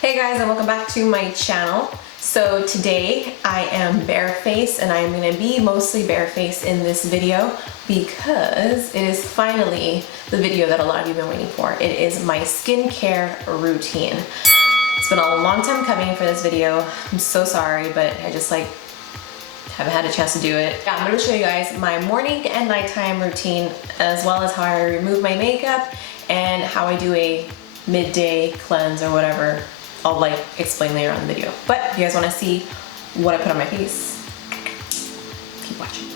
Hey guys, and welcome back to my channel. So today I am barefaced, and I'm going to be mostly barefaced in this video because it is finally the video that a lot of you have been waiting for. It is my skincare routine. It's been a long time coming for this video. I'm so sorry, but I just haven't had a chance to do it. Yeah, I'm going to show you guys my morning and nighttime routine, as well as how I remove my makeup and how I do a midday cleanse or whatever. I'll explain later on in the video. But if you guys want to see what I put on my face, keep watching.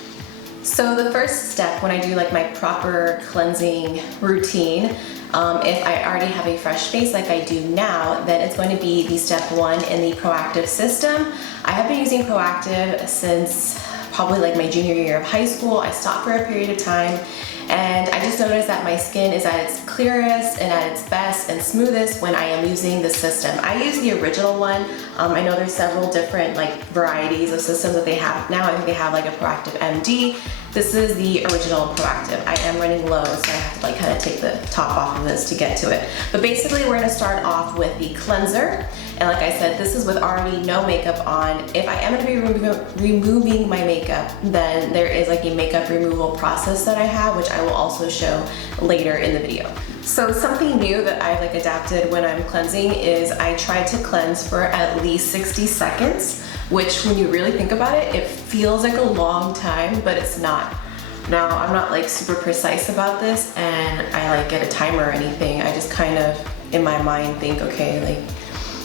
So the first step when I do my proper cleansing routine, if I already have a fresh face like I do now, then it's going to be the step 1 in the Proactive system. I have been using Proactive since probably my junior year of high school. I stopped for a period of time, and I just noticed that my skin is at its clearest and at its best and smoothest when I am using the system. I use the original one. I know there's several different varieties of systems that they have now. I think they have a Proactive MD. This is the original Proactive. I am running low, so I have to kind of take the top off of this to get to it. But basically we're gonna start off with the cleanser. And like I said, this is with already no makeup on. If I am gonna be removing my makeup, then there is a makeup removal process that I have, which I will also show later in the video. So something new that I've adapted when I'm cleansing is I try to cleanse for at least 60 seconds, which when you really think about it, it feels like a long time, but it's not. Now, I'm not super precise about this, and I get a timer or anything. I just kind of, in my mind, think, okay,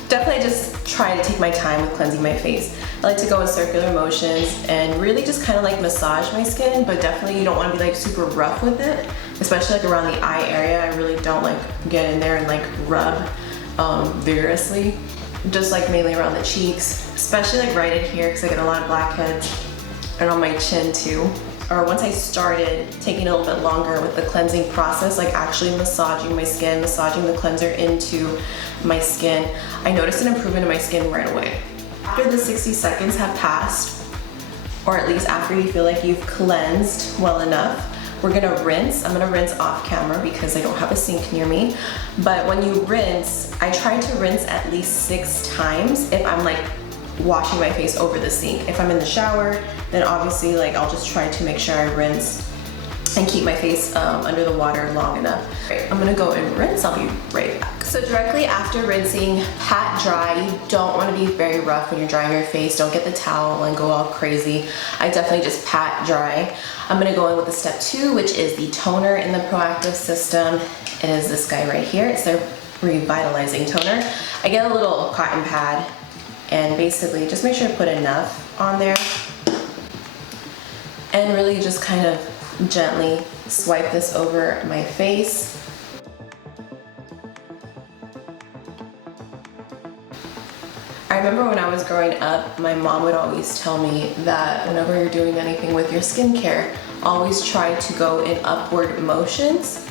definitely just try to take my time with cleansing my face. I like to go in circular motions and really just kind of massage my skin, but definitely you don't want to be super rough with it, especially around the eye area. I really don't get in there and rub vigorously. Just mainly around the cheeks, especially right in here because I get a lot of blackheads, and on my chin too. Or once I started taking a little bit longer with the cleansing process, actually massaging my skin, massaging the cleanser into my skin, I noticed an improvement in my skin right away. After the 60 seconds have passed, or at least after you feel like you've cleansed well enough, we're gonna rinse. I'm gonna rinse off camera because I don't have a sink near me. But when you rinse, I try to rinse at least 6 times if I'm washing my face over the sink. If I'm in the shower, then obviously I'll just try to make sure I rinse and keep my face under the water long enough. Right, I'm gonna go and rinse. I'll be right back. So directly after rinsing, pat dry. You don't want to be very rough when you're drying your face. Don't get the towel and go all crazy. I definitely just pat dry. I'm gonna go in with the step 2, which is the toner in the Proactive system. It is this guy right here. It's their revitalizing toner. I get a little cotton pad and basically just make sure to put enough on there, and really just kind of gently swipe this over my face. I remember when I was growing up, my mom would always tell me that whenever you're doing anything with your skincare, always try to go in upward motions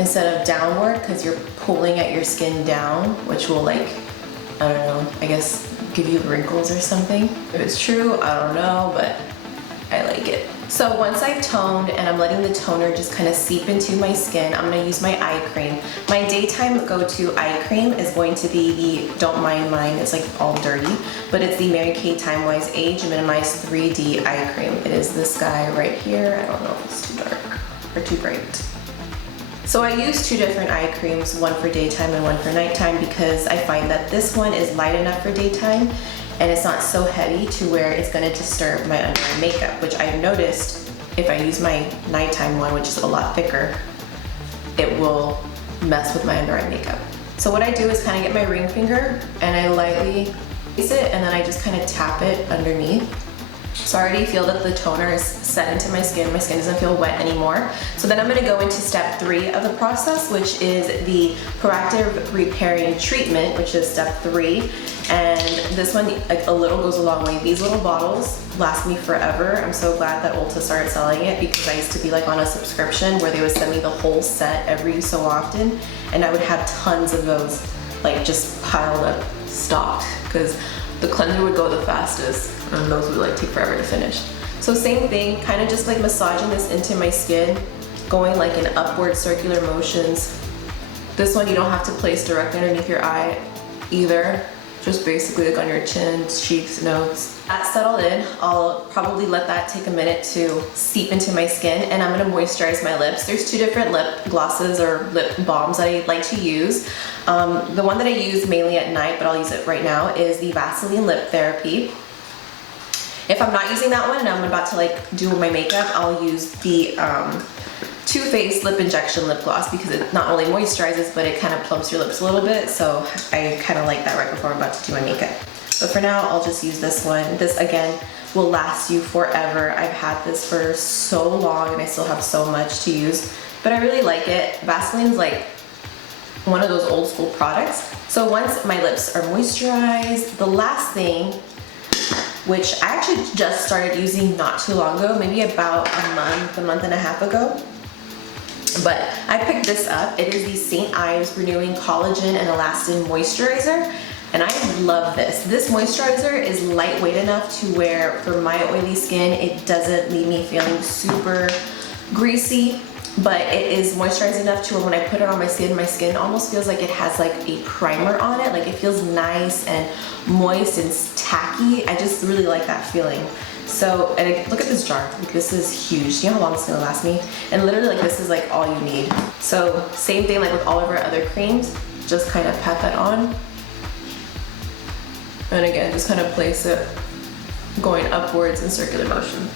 instead of downward, because you're pulling at your skin down, which will I don't know, I guess give you wrinkles or something. If it's true, I don't know, but I like it. So once I've toned and I'm letting the toner just kind of seep into my skin, I'm gonna use my eye cream. My daytime go-to eye cream is going to be the, don't mind mine, it's all dirty, but it's the Mary Kay Time Wise Age Minimize 3D eye cream. It is this guy right here. I don't know if it's too dark or too bright. So I use 2 different eye creams, one for daytime and one for nighttime, because I find that this one is light enough for daytime and it's not so heavy to where it's gonna disturb my under eye makeup, which I've noticed if I use my nighttime one, which is a lot thicker, it will mess with my under eye makeup. So what I do is kind of get my ring finger and I lightly place it, and then I just kind of tap it underneath. So I already feel that the toner is set into my skin. My skin doesn't feel wet anymore. So then I'm gonna go into step 3 of the process, which is the Proactive Repairing Treatment, which is step 3. And this one, a little goes a long way. These little bottles last me forever. I'm so glad that Ulta started selling it, because I used to be on a subscription where they would send me the whole set every so often, and I would have tons of those just piled up, stocked, because the cleanser would go the fastest and those would take forever to finish. So same thing, kind of just massaging this into my skin, going in upward circular motions. This one you don't have to place directly underneath your eye. either. Just basically like on your chin, cheeks, nose. That's settled in. I'll probably let that take a minute to seep into my skin, and I'm gonna moisturize my lips. There's two different lip glosses or lip balms that I like to use. The one that I use mainly at night, but I'll use it right now, is the Vaseline Lip Therapy. If I'm not using that one and I'm about to like do my makeup, I'll use the Too Faced Lip Injection Lip Gloss, because it not only moisturizes, but it kind of plumps your lips a little bit. So I kind of like that right before I'm about to do my makeup. But for now, I'll just use this one. This, again, will last you forever. I've had this for so long and I still have so much to use, but I really like it. Vaseline's like one of those old school products. So once my lips are moisturized, the last thing, which I actually just started using not too long ago, maybe about a month and a half ago, but I picked this up. It is the St. Ives Renewing Collagen and Elastin Moisturizer, and I love this. This moisturizer is lightweight enough to where for my oily skin, it doesn't leave me feeling super greasy, but it is moisturized enough to where when I put it on my skin almost feels like it has like a primer on it. Like it feels nice and moist and tacky. I just really like that feeling. So, and look at this jar. Like, this is huge. Do you know how long it's gonna last me? And literally, like, this is like all you need. So, same thing like with all of our other creams. Just kind of pat that on. And again, just kind of place it going upwards in circular motion.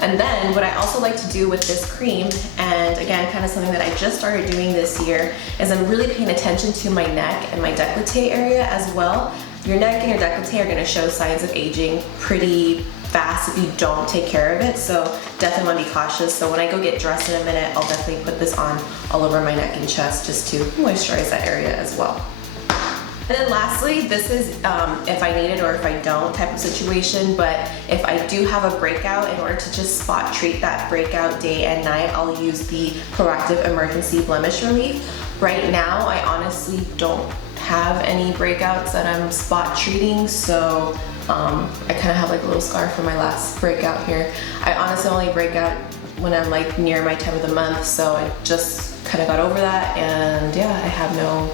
And then what I also like to do with this cream, and again, kind of something that I just started doing this year, is I'm really paying attention to my neck and my décolleté area as well. Your neck and your décolleté are gonna show signs of aging pretty fast if you don't take care of it, so definitely wanna be cautious. So when I go get dressed in a minute, I'll definitely put this on all over my neck and chest just to moisturize that area as well. And then lastly, this is if I need it or if I don't type of situation, but if I do have a breakout, in order to just spot treat that breakout day and night, I'll use the Proactive Emergency Blemish Relief. Right now, I honestly don't have any breakouts that I'm spot treating, so I kind of have like a little scar from my last breakout here. I honestly only break out when I'm like near my time of the month, so I just kind of got over that, and yeah, I have no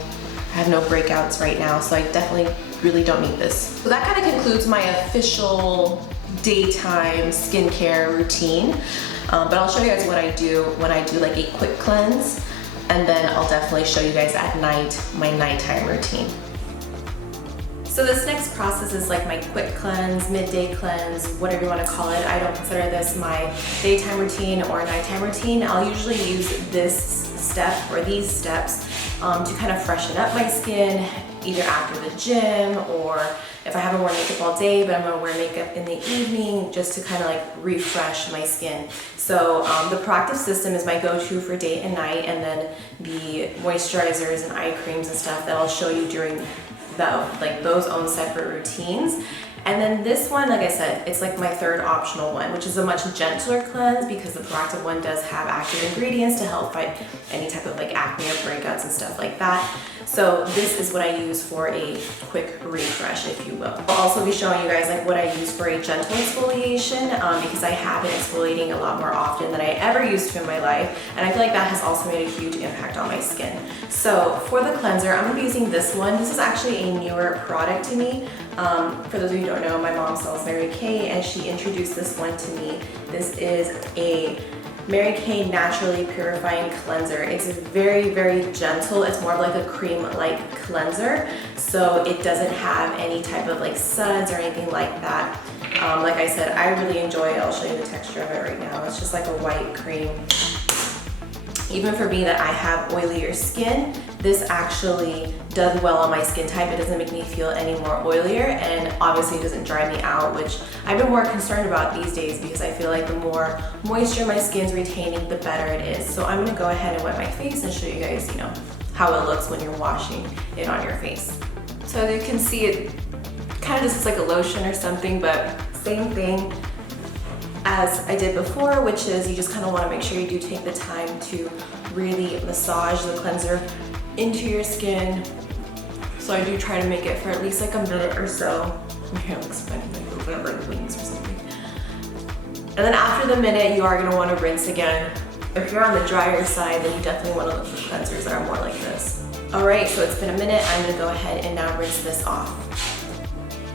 breakouts right now, so I definitely really don't need this. So that kind of concludes my official daytime skincare routine, but I'll show you guys what I do when I do like a quick cleanse, and then I'll definitely show you guys at night my nighttime routine. So this next process is like my quick cleanse, midday cleanse, whatever you want to call it. I don't consider this my daytime routine or nighttime routine. I'll usually use this step or these steps to kind of freshen up my skin, either after the gym or if I haven't worn makeup all day, but I'm gonna wear makeup in the evening just to kind of like refresh my skin. So the Proactive system is my go-to for day and night, and then the moisturizers and eye creams and stuff that I'll show you during those own separate routines. And then this one, like I said, it's like my third optional one, which is a much gentler cleanse because the Proactive one does have active ingredients to help fight any type of like acne or breakouts and stuff like that. So this is what I use for a quick refresh, if you will. I'll also be showing you guys like what I use for a gentle exfoliation because I have been exfoliating a lot more often than I ever used to in my life, and I feel like that has also made a huge impact on my skin. So for the cleanser, I'm gonna be using this one. This is actually a newer product to me. For those of you who don't know, my mom sells Mary Kay, and she introduced this one to me. This is a Mary Kay Naturally Purifying Cleanser. It's very, very gentle. It's more of like a cream-like cleanser, so it doesn't have any type of like suds or anything like that. Like I said, I really enjoy it. I'll show you the texture of it right now. It's just like a white cream. Even for me that I have oilier skin, this actually does well on my skin type. It doesn't make me feel any more oilier, and obviously it doesn't dry me out, which I've been more concerned about these days because I feel like the more moisture my skin's retaining, the better it is. So I'm gonna go ahead and wet my face and show you guys, you know, how it looks when you're washing it on your face. So as you can see, it kind of just looks like a lotion or something, but same thing as I did before, which is you just kind of want to make sure you do take the time to really massage the cleanser into your skin. So I do try to make it for at least like a minute or so. My hair looks funny, like over the wings or something. And then after the minute, you are going to want to rinse again If you're on the drier side, then you definitely want to look for cleansers that are more like this. All right, so it's been a minute. I'm gonna go ahead and now rinse this off.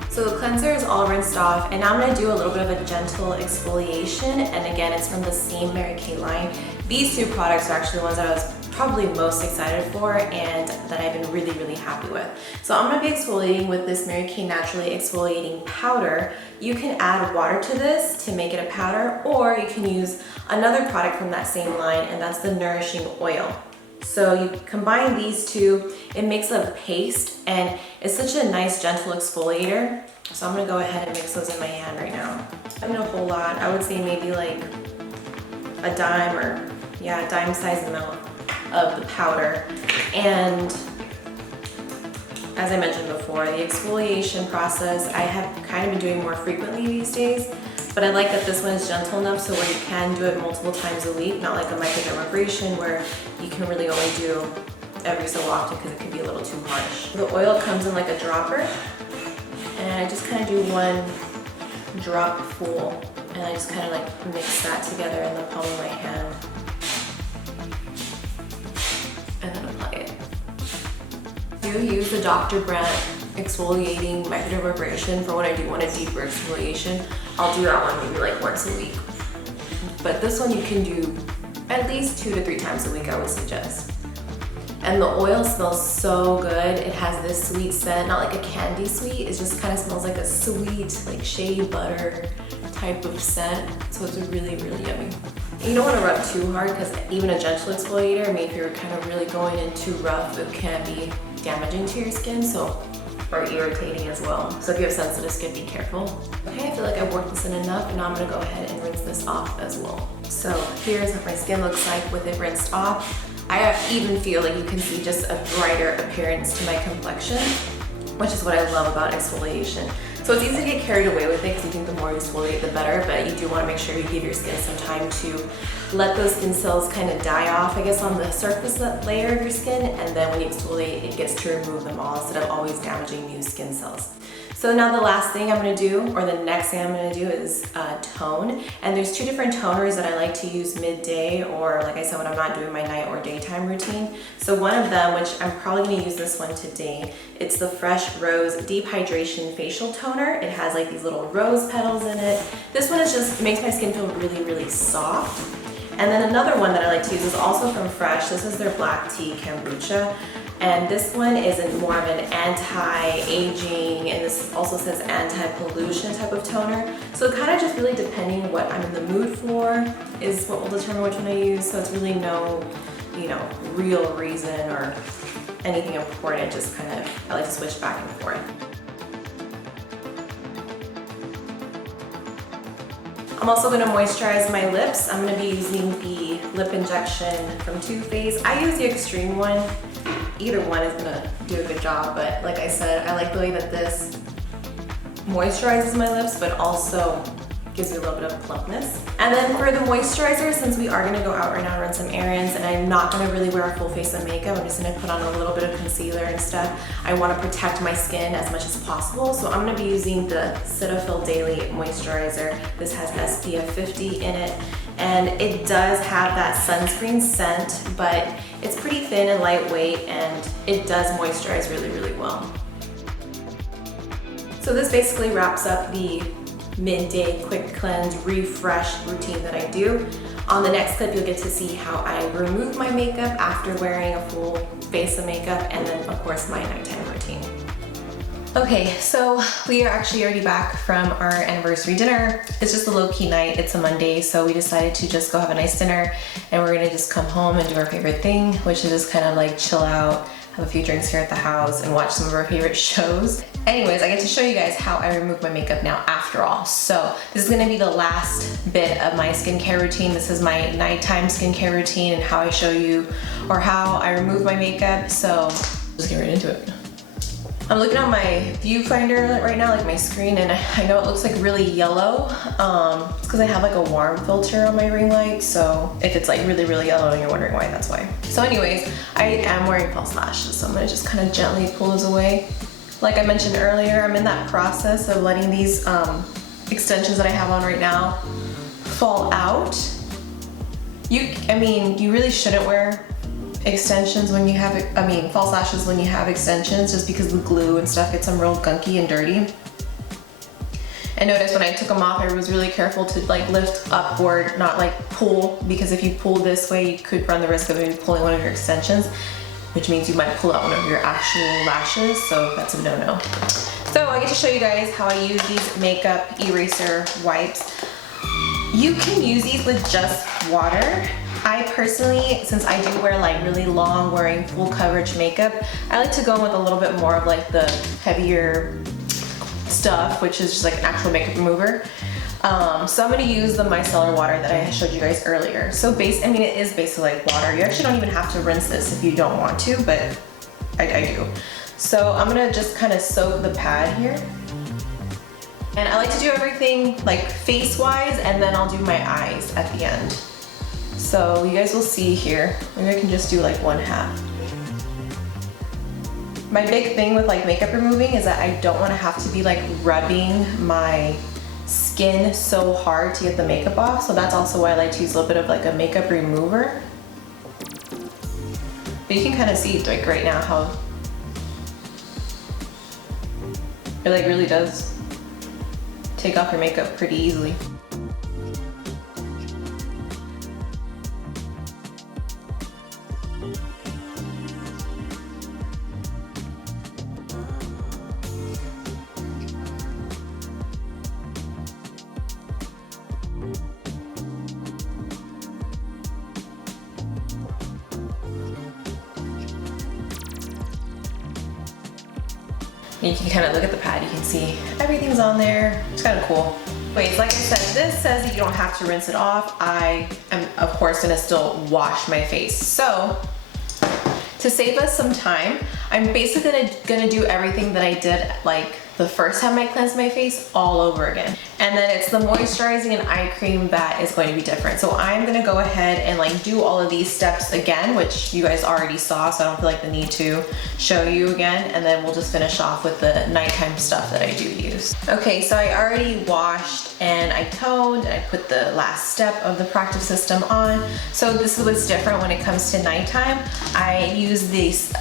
So the cleanser is all rinsed off, and now I'm gonna do a little bit of a gentle exfoliation. And again, it's from the same Mary Kay line. These two products are actually the ones that I was probably most excited for and that I've been really, really happy with. So I'm gonna be exfoliating with this Mary Kay Naturally Exfoliating Powder. You can add water to this to make it a powder, or you can use another product from that same line, and that's the Nourishing Oil. So you combine these two, it makes a paste, and it's such a nice gentle exfoliator. So I'm gonna go ahead and mix those in my hand right now. I mean, a whole lot. I would say maybe like a dime, or yeah, a dime size amount of the powder. And as I mentioned before, the exfoliation process I have kind of been doing more frequently these days, but I like that this one is gentle enough so where you can do it multiple times a week, not like a microdermabrasion where you can really only do every so often because it can be a little too harsh. The oil comes in like a dropper, and I just kind of do one drop full, and I just kind of like mix that together in the palm of my hand. And then apply it. I do use the Dr. Brandt exfoliating microdermabrasion for when I do want a deeper exfoliation. I'll do that one maybe like once a week. But this one you can do at least 2 to 3 times a week, I would suggest. And the oil smells so good. It has this sweet scent, not like a candy sweet. It just kind of smells like a sweet, like shea butter type of scent. So it's really, really yummy. You don't want to rub too hard because even a gentle exfoliator, I mean, if you're kind of really going in too rough, it can be damaging to your skin, or irritating as well. So if you have sensitive skin, be careful. Okay, I feel like I've worked this in enough, and now I'm gonna go ahead and rinse this off as well. So here's what my skin looks like with it rinsed off. I even feel like you can see just a brighter appearance to my complexion, which is what I love about exfoliation. So it's easy to get carried away with it because you think the more you exfoliate, the better, but you do want to make sure you give your skin some time to let those skin cells kind of die off, I guess, on the surface layer of your skin, and then when you exfoliate, it gets to remove them all instead of always damaging new skin cells. So now the last thing I'm gonna do, or the next thing I'm gonna do, is tone. And there's 2 different toners that I like to use midday, or like I said, when I'm not doing my night or daytime routine. So one of them, which I'm probably gonna use this one today, it's the Fresh Rose Deep Hydration Facial Toner. It has like these little rose petals in it. This one is just, makes my skin feel really, really soft. And then another one that I like to use is also from Fresh. This is their Black Tea Kombucha. And this one is more of an anti-aging, and this also says anti-pollution type of toner. So kind of just really depending on what I'm in the mood for is what will determine which one I use. So it's really no, real reason or anything important. Just kind of, I like to switch back and forth. I'm also going to moisturize my lips. I'm going to be using the lip injection from Too Faced. I use the extreme one. Either one is gonna do a good job, but like I said, I like the way that this moisturizes my lips, but also gives it a little bit of plumpness. And then for the moisturizer, since we are gonna go out right now and run some errands, and I'm not gonna really wear a full face of makeup, I'm just gonna put on a little bit of concealer and stuff. I wanna protect my skin as much as possible, so I'm gonna be using the Cetaphil Daily Moisturizer. This has SPF 50 in it, and it does have that sunscreen scent, but it's pretty thin and lightweight, and it does moisturize really, really well. So this basically wraps up the midday quick cleanse refresh routine that I do. On the next clip, you'll get to see how I remove my makeup after wearing a full face of makeup, and then of course my nighttime routine. Okay, so we are actually already back from our anniversary dinner. It's just a low-key night, it's a Monday, so we decided to just go have a nice dinner, and we're gonna just come home and do our favorite thing, which is just kind of like chill out, have a few drinks here at the house, and watch some of our favorite shows. Anyways, I get to show you guys how I remove my makeup now after all. So this is gonna be the last bit of my skincare routine. This is my nighttime skincare routine and how I show you, or how I remove my makeup. So let's get right into it. I'm looking at my viewfinder right now, like my screen, and I know it looks like really yellow. It's because I have like a warm filter on my ring light, so if it's like really, really yellow and you're wondering why, that's why. So anyways, I am wearing false lashes, so I'm gonna just kind of gently pull those away. Like I mentioned earlier, I'm in that process of letting these extensions that I have on right now fall out. you really shouldn't wear extensions when you have, false lashes when you have extensions, just because the glue and stuff gets them real gunky and dirty. And notice when I took them off, I was really careful to like lift upward, not like pull, because if you pull this way, you could run the risk of maybe pulling one of your extensions, which means you might pull out one of your actual lashes, so that's a no-no. So I get to show you guys how I use these makeup eraser wipes. You can use these with just water. I personally, since I do wear like really long wearing full coverage makeup, I like to go in with a little bit more of like the heavier stuff, which is just like an actual makeup remover. So I'm gonna use the micellar water that I showed you guys earlier. So it is basically like water. You actually don't even have to rinse this if you don't want to, but I do. So I'm gonna just kind of soak the pad here. And I like to do everything like face-wise, and then I'll do my eyes at the end. So you guys will see here. Maybe I can just do like one half. My big thing with like makeup removing is that I don't want to have to be like rubbing my skin so hard to get the makeup off. So that's also why I like to use a little bit of like a makeup remover. But you can kind of see like right now how it like really does take off your makeup pretty easily. And you can kind of look at the pad, you can see everything's on there. It's kind of cool. Wait, like I said, this says that you don't have to rinse it off. I am, of course, gonna still wash my face. So, to save us some time, I'm basically gonna do everything that I did like the first time I cleansed my face all over again. And then it's the moisturizing and eye cream that is going to be different. So I'm gonna go ahead and like do all of these steps again, which you guys already saw, so I don't feel like the need to show you again. And then we'll just finish off with the nighttime stuff that I do use. Okay, so I already washed and I toned and I put the last step of the Practive System on. So this is what's different when it comes to nighttime. I use this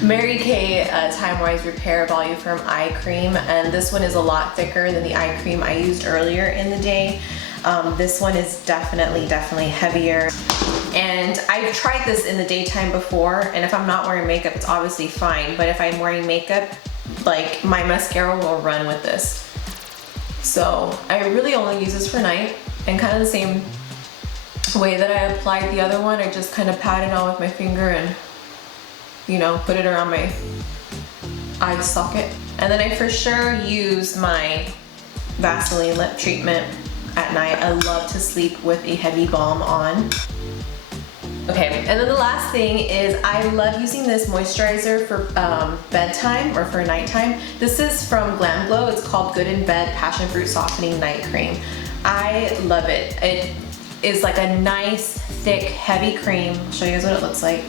Mary Kay Time Wise Repair Volume-Firm Eye Cream, and this one is a lot thicker than the eye cream I used earlier in the day. This one is definitely heavier. And I've tried this in the daytime before, and if I'm not wearing makeup, it's obviously fine. But if I'm wearing makeup, like my mascara will run with this. So I really only use this for night, and kind of the same way that I applied the other one. I just kind of pat it on with my finger and, you know, put it around my eye socket. And then I for sure use my Vaseline lip treatment at night. I love to sleep with a heavy balm on. Okay, and then the last thing is I love using this moisturizer for bedtime or for nighttime. This is from Glam Glow. It's called Good in Bed Passion Fruit Softening Night Cream. I love it. It is like a nice, thick, heavy cream. I'll show you guys what it looks like.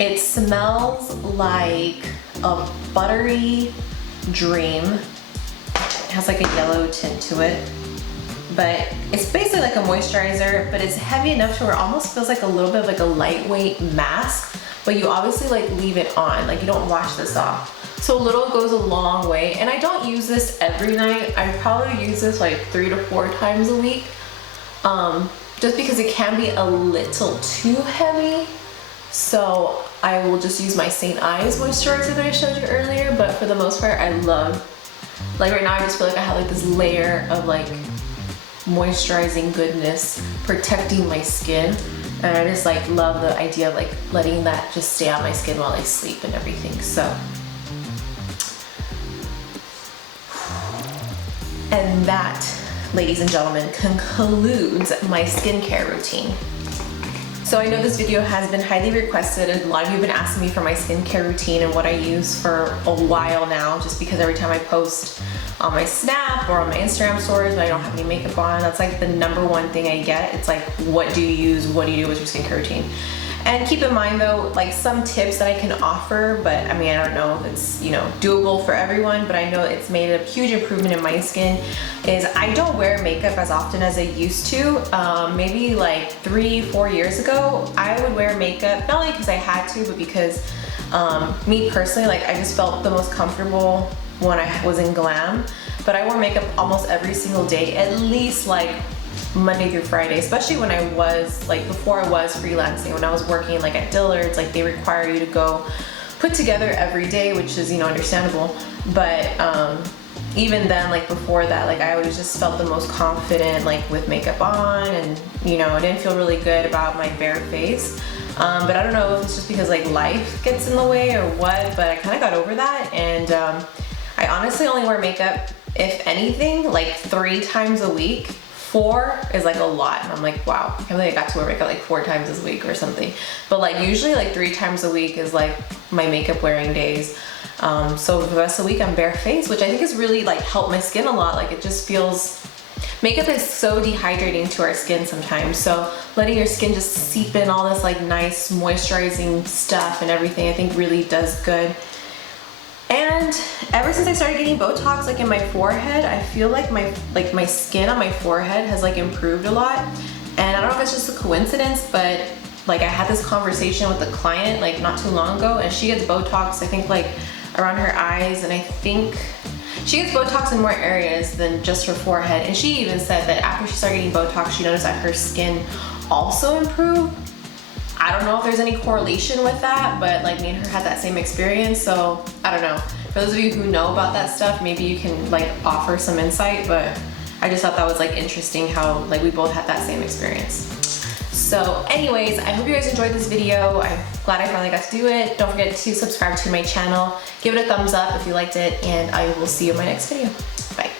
It smells like a buttery dream. It has like a yellow tint to it. But it's basically like a moisturizer, but it's heavy enough to where it almost feels like a little bit of like a lightweight mask, but you obviously like leave it on, like you don't wash this off. So a little goes a long way, and I don't use this every night. I probably use this like 3 to 4 times a week, just because it can be a little too heavy. So I will just use my St. Ives moisturizer that I showed you earlier, but for the most part, I love, like right now I just feel like I have like this layer of like moisturizing goodness protecting my skin, and I just like love the idea of like letting that just stay on my skin while I sleep and everything. So, and that, ladies and gentlemen, concludes my skincare routine. So I know this video has been highly requested, and a lot of you have been asking me for my skincare routine and what I use for a while now, just because every time I post on my Snap or on my Instagram stories when I don't have any makeup on, that's like the #1 thing I get. It's like, what do you use? What do you do with your skincare routine? And keep in mind though, like some tips that I can offer, but I mean, I don't know if it's, you know, doable for everyone, but I know it's made a huge improvement in my skin, is I don't wear makeup as often as I used to. Maybe like 3-4 years ago, I would wear makeup, not only because I had to, but because me personally, like I just felt the most comfortable when I was in glam. But I wore makeup almost every single day, at least like Monday through Friday, especially when I was like, before I was freelancing, when I was working like at Dillard's, like they require you to go put together every day, which is, you know, understandable. But even then, like before that, like I always just felt the most confident like with makeup on, and you know, I didn't feel really good about my bare face. But I don't know if it's just because like life gets in the way or what, but I kind of got over that. And I honestly only wear makeup, if anything, like 3 times a week. 4 is like a lot, and I'm like, wow, I can't believe I got to wear makeup like 4 times this week or something. But like usually like 3 times a week is like my makeup wearing days. So for the rest of the week I'm barefaced, which I think has really like helped my skin a lot. Like it just feels, makeup is so dehydrating to our skin sometimes. So letting your skin just seep in all this like nice moisturizing stuff and everything, I think really does good. And ever since I started getting Botox like in my forehead, I feel like my skin on my forehead has like improved a lot. And I don't know if it's just a coincidence, but like I had this conversation with a client like not too long ago, and she gets Botox I think like around her eyes, and I think she gets Botox in more areas than just her forehead. And she even said that after she started getting Botox, she noticed that her skin also improved. I don't know if there's any correlation with that, but like me and her had that same experience, so I don't know. For those of you who know about that stuff, maybe you can like offer some insight, but I just thought that was like interesting how like we both had that same experience. So anyways, I hope you guys enjoyed this video. I'm glad I finally got to do it. Don't forget to subscribe to my channel, give it a thumbs up if you liked it, and I will see you in my next video. Bye.